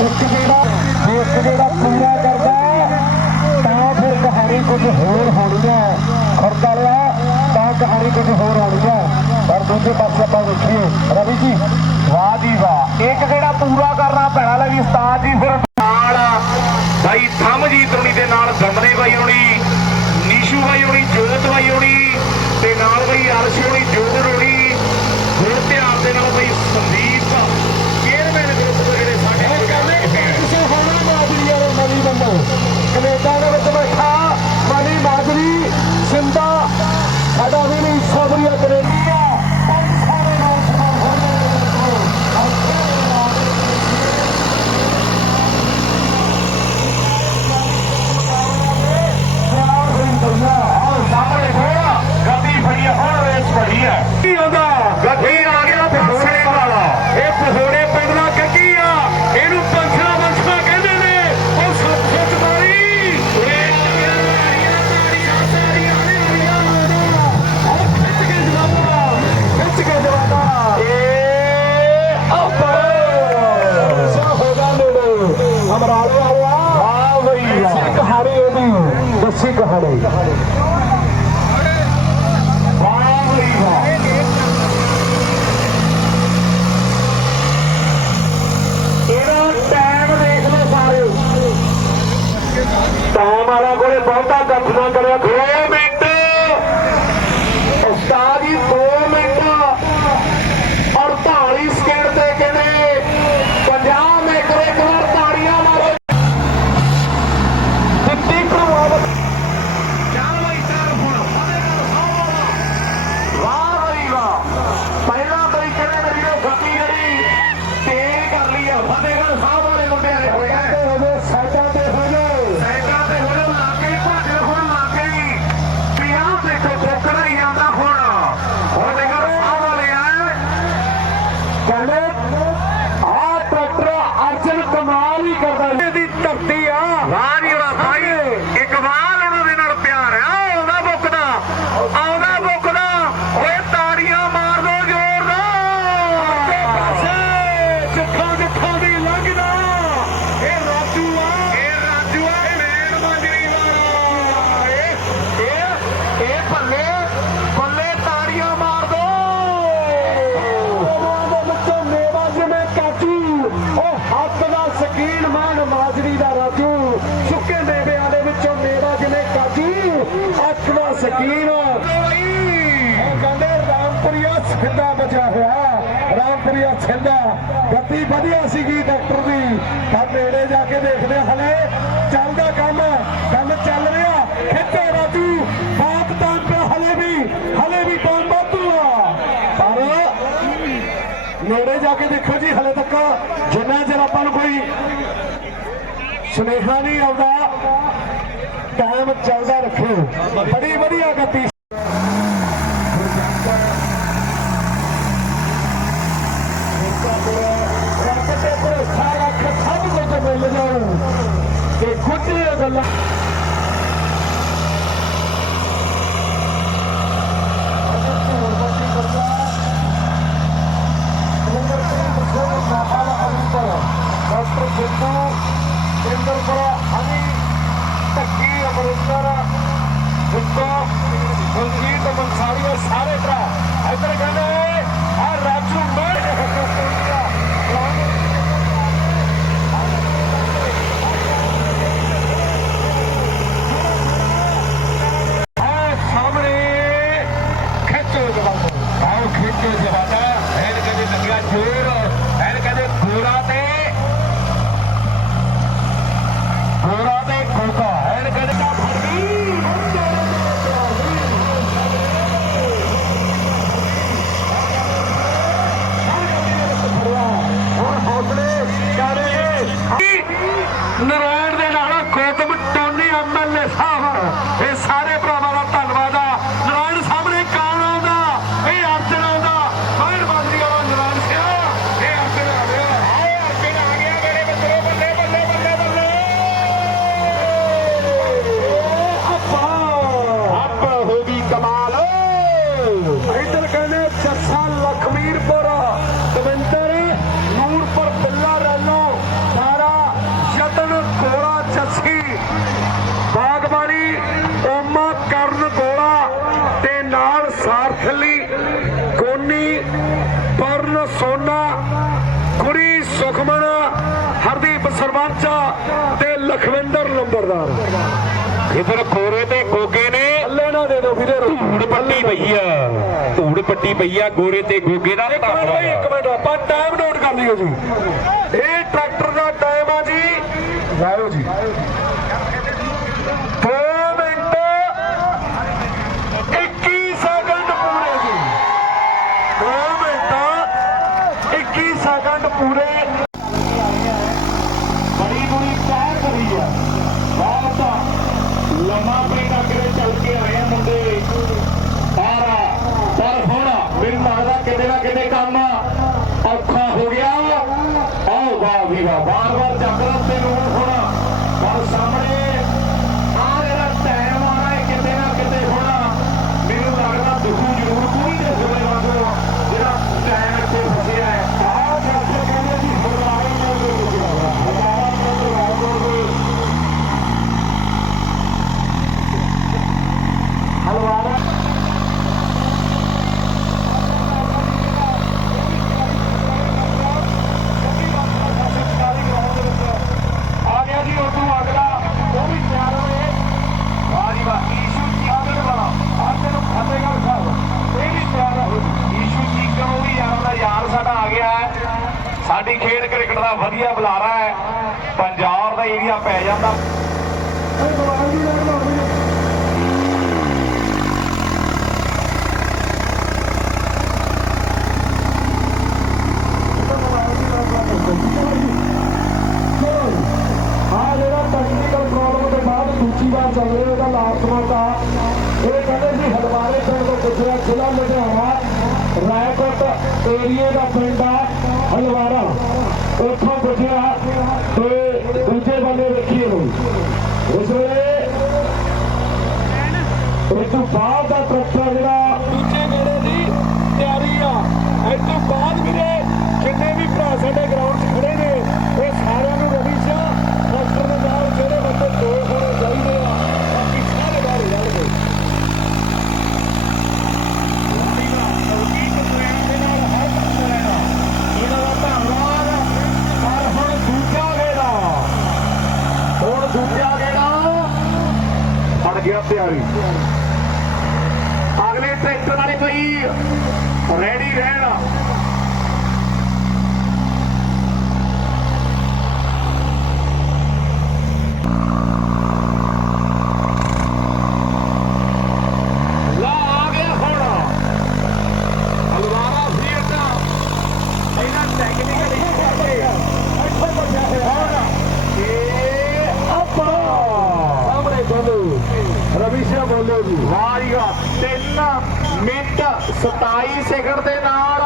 ਇੱਕ ਜਿਹੜਾ, ਦੇਸ਼ ਜਿਹੜਾ ਪੂਰਾ ਕਰਦਾ ਤਾਂ ਫਿਰ ਕਹਾਣੀ ਕੁਝ ਹੋਰ ਹੋਣੀ ਹੈ। ਖਰਦਾਲਾ ਤਾਂ ਕਹਾਣੀ ਕੁਝ ਹੋਰ ਹੋਣੀ ਹੈ। ਪਰ ਦੂਜੇ ਪਾਸੇ ਆਪਾਂ ਵੇਖੀਏ, ਰਵੀ ਜੀ, ਵਾਹ ਦੀ ਵਾਹ। ਇੱਕ ਜਿਹੜਾ ਪੂਰਾ ਕਰਨਾ ਪੈਣਾ ਲੈ ਵੀ ਉਸਤਾਦ ਜੀ, ਫਿਰ ਕਰਦਾ। ਇਹਦੀ ਧਰਤੀ ਆ। ਵਾਹ ਜੀ ਵਾਹ ਇੱਕ ਵਾਰ ਸੁੱਕੇ ਮੇਵਿਆਂ ਦੇ ਵਿੱਚੋਂ ਮੇਵਾ ਜਿਵੇਂ ਕਾਜੀ ਅੱਠਵਾਂ ਸਕੀਨ ਕਹਿੰਦੇ ਰਾਮਪੁਰੀਆ ਸਿੱਧਾ ਬਚਿਆ ਹੋਇਆ। ਰਾਮਪੁਰੀਆ ਸਿੱਧਾ। ਗੱਤੀ ਵਧੀਆ ਸੀਗੀ ਡਾਕਟਰ ਦੀ। ਪਰ ਨੇੜੇ ਜਾ ਕੇ ਦੇਖਦੇ ਹਲੇ ਚੱਲਦਾ ਕੰਮ। ਕੰਮ ਚੱਲ ਰਿਹਾ। ਖੇਤੇ ਰਾਜੂ, ਬਾਤ ਤਾਂ ਪਿਆ ਹਲੇ ਵੀ। ਹਲੇ ਵੀ ਕੌਣ ਬਾਤੂ ਆ। ਪਰ ਨੇੜੇ ਜਾ ਕੇ ਦੇਖੋ ਜੀ, ਹਲੇ ਤੱਕ ਜਿੰਨਾ ਚਿਰ ਆਪਾਂ ਨੂੰ ਕੋਈ ਸੁਨੇਹਾ ਨਹੀਂ ਆਉਂਦਾ। ਟਾਈਮ ਚੱਲਦਾ ਰੱਖਿਓ। ਬੜੀ ਵਧੀਆ ਗਤੀ இன்னொரு ਇਧਰ ਖੋਰੇ ਤੇ ਗੋਗੇ ਨੇ। ਥੱਲੇ ਨਾ ਦੇ ਦਿਓ ਵੀਰੇ ਧੂੜ ਪੱਟੀ ਪਈ ਆ। ਧੂੜ ਪੱਟੀ ਪਈ ਆ ਗੋਰੇ ਤੇ ਗੋਗੇ ਦਾ ਧੰਨਵਾਦ ਇੱਕ ਮਿੰਟ ਆਪਾਂ ਟਾਈਮ ਨੋਟ ਕਰ ਲਈਏ ਜੀ। ਇਹ ਟਰੈਕਟਰ ਦਾ ਟਾਈਮ ਆ ਜੀ। ਲਾਓ ਜੀ। 2 ਮਿੰਟ। 21 ਸੈਕਿੰਡ ਪੂਰੇ ਜੀ। 2 ਮਿੰਟ। 21 ਸੈਕਿੰਡ ਪੂਰੇ ਕਿਤੇ ਨਾ ਕਿਤੇ ਕੰਮ ਔਖਾ ਹੋ ਗਿਆ। ਆਹ ਵਾਹ ਵੀ ਵਾਹ ਬਾਰ-ਬਾਰ ਜਗਰਤ ਸਿੰਘ ਸਾਰਾ ਪੰਜਾਬ ਦਾ ਏਰੀਆ ਪੈ ਜਾਂਦਾ। ਚੱਲ ਰਿਹਾ ਉਹਦਾ ਲਾਸਮਾ ਦਾ ਇਹ ਕਹਿੰਦੇ ਸੀ ਹਲਵਾਰੇ ਪਿੰਡ ਤੋਂ ਗੁਜਰਿਆ ਜ਼ਿਲ੍ਹਾ ਲੁਧਿਆਣਾ, ਰਾਏਕੋਟ ਏਰੀਏ ਦਾ ਪਿੰਡ ਆ, ਹਲਵਾਰਾ। ਉੱਥੋਂ ਪੁੱਛਿਆ పాత ప్రత్యర్థిగా ਇੱਥੇ ਰੈਡੀ ਰਹਿਣਾ। 27 ਸਿਖਰ ਦੇ ਨਾਲ